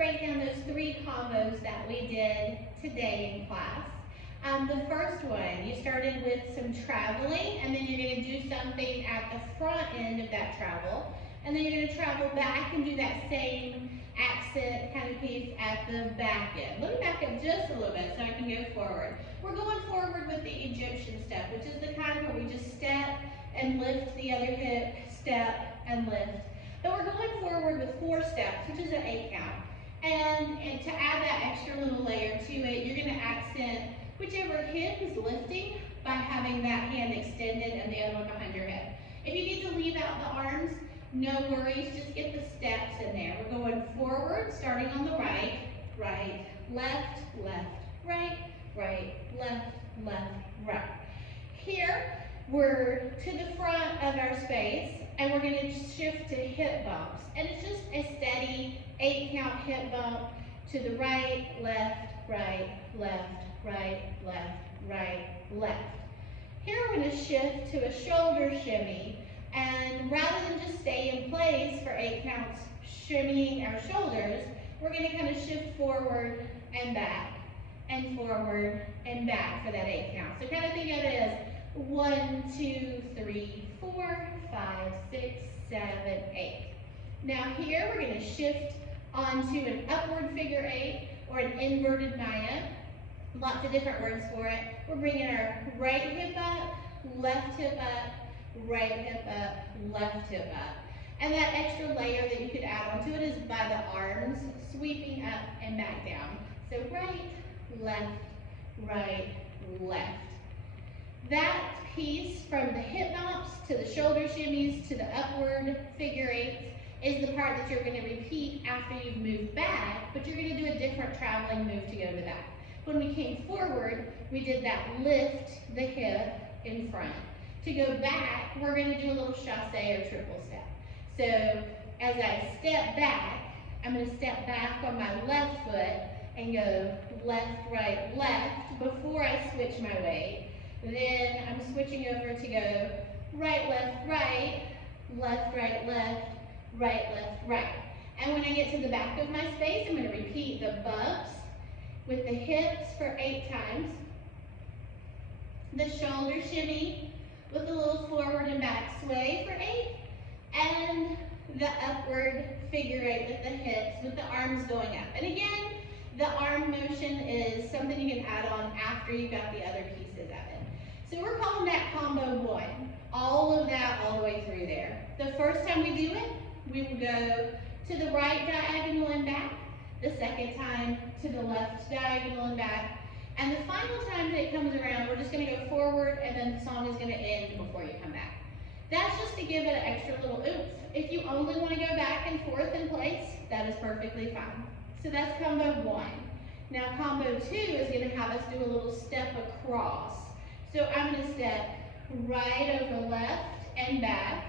break down those 3 combos that we did today in class. The first one, you started with some traveling, and then you're going to do something at the front end of that travel, and then you're going to travel back and do that same accent kind of piece at the back end. Let me back up just a little bit so I can go forward. We're going forward with the Egyptian step, which is the kind where we just step and lift the other hip, step and lift. But we're going forward with 4 steps, which is an 8 count. And to add that extra little layer to it, you're going to accent whichever hip is lifting by having that hand extended and the other one behind your head. If you need to leave out the arms, no worries, just get the steps in there. We're going forward, starting on the right, right, left, left, right, right, left, left, right. Here, we're to the front of our space, and we're going to shift to hip bumps. And it's just a steady 8 count hip bump to the right, left, right, left, right, left, right, left. Here we're going to shift to a shoulder shimmy, and rather than just stay in place for 8 counts shimmying our shoulders, we're going to kind of shift forward and back and forward and back for that 8 count. So kind of think of it as 1, 2, 3, 4, 5, 6, 7, 8. Now here we're going to shift onto an upward figure 8 or an inverted Maya. Lots of different words for it. We're bringing our right hip up, left hip up, right hip up, left hip up. And that extra layer that you could add onto it is by the arms sweeping up and back down. So right, left, right, left. That piece from the hip bumps to the shoulder shimmies to the upward figure 8s is the part that you're going to repeat after you've moved back, but you're going to do a different traveling move to go to that. When we came forward, we did that lift the hip in front. To go back, we're going to do a little chasse or triple step. So as I step back, I'm going to step back on my left foot and go left, right, left before I switch my weight. Then I'm switching over to go right, left, right, left, right, left, right, left, right. And when I get to the back of my space, I'm going to repeat the bumps with the hips for 8 times, the shoulder shimmy with a little forward and back sway for 8, and the upward figure 8 with the hips with the arms going up. And again, the arm motion is something you can add on after you've got the other pieces of it. So we're calling that combo 1. All of that all the way through there. The first time we do it, we will go to the right diagonal and back. The second time to the left diagonal and back. And the final time that it comes around, we're just going to go forward, and then the song is going to end before you come back. That's just to give it an extra little oomph. If you only want to go back and forth in place, that is perfectly fine. So that's combo 1. Now combo 2 is going to have us do a little step across. So I'm going to step right over left and back,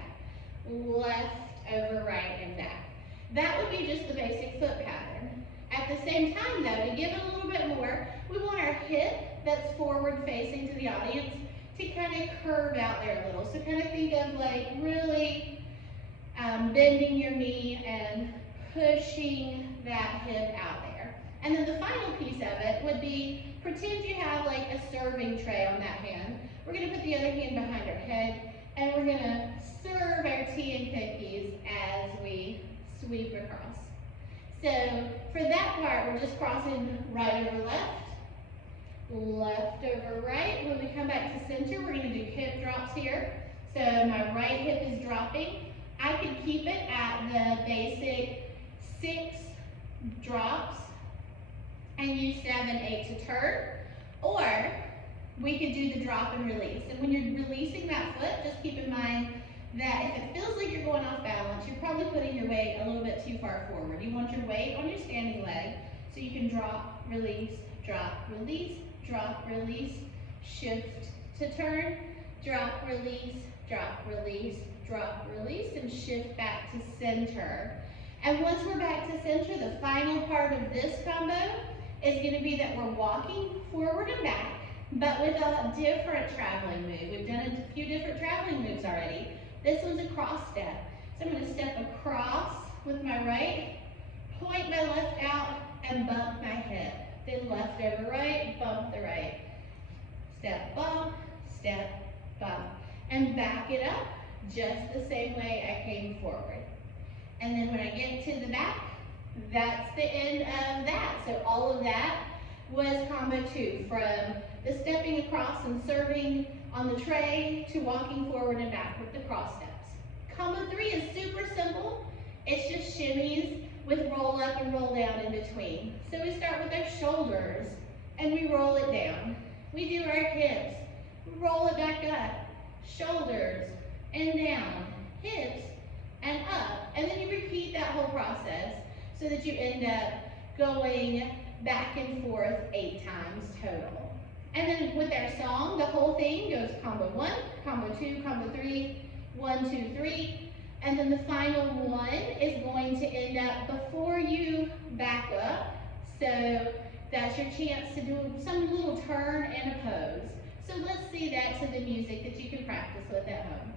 left over right and back. That would be just the basic foot pattern. At the same time though, to give it a little bit more, we want our hip that's forward facing to the audience to kind of curve out there a little. So kind of think of like really bending your knee and pushing that hip out there. And then the final piece of it would be, pretend you have like a serving tray on that hand. We're going to put the other hand behind our head, and we're going to serve our tea and cookies as we sweep across. So for that part, we're just crossing right over left, left over right. When we come back to center, we're going to do hip drops here. So my right hip is dropping. I could keep it at the basic 6 drops and use 7, 8 to turn, or we could do the drop and release. And when you're releasing that foot, just keep in mind that if it feels like you're going off balance, you're probably putting your weight a little bit too far forward. You want your weight on your standing leg so you can drop, release, shift to turn, drop, release, and shift back to center. And once we're back to center, the final part of this combo is going to be that we're walking forward and back, but with a different traveling move. We've done a few different traveling moves already. This one's a cross step. So I'm going to step across with my right, point my left out and bump my hip. Then left over right, bump the right. Step, bump, step, bump. And back it up just the same way I came forward. And then when I get to the back, that's the end of that. So all of that was combo 2, from the stepping across and serving on the tray to walking forward and back with the cross steps. Combo 3 is super simple. It's just shimmies with roll up and roll down in between. So we start with our shoulders and we roll it down. We do our hips, roll it back up, shoulders and down, hips and up. And then you repeat that whole process so that you end up going back and forth 8 times total. And then with our song, the whole thing goes combo 1, combo 2, combo 3, 1, 2, 3. And then the final one is going to end up before you back up. So that's your chance to do some little turn and a pose. So let's see that to the music that you can practice with at home.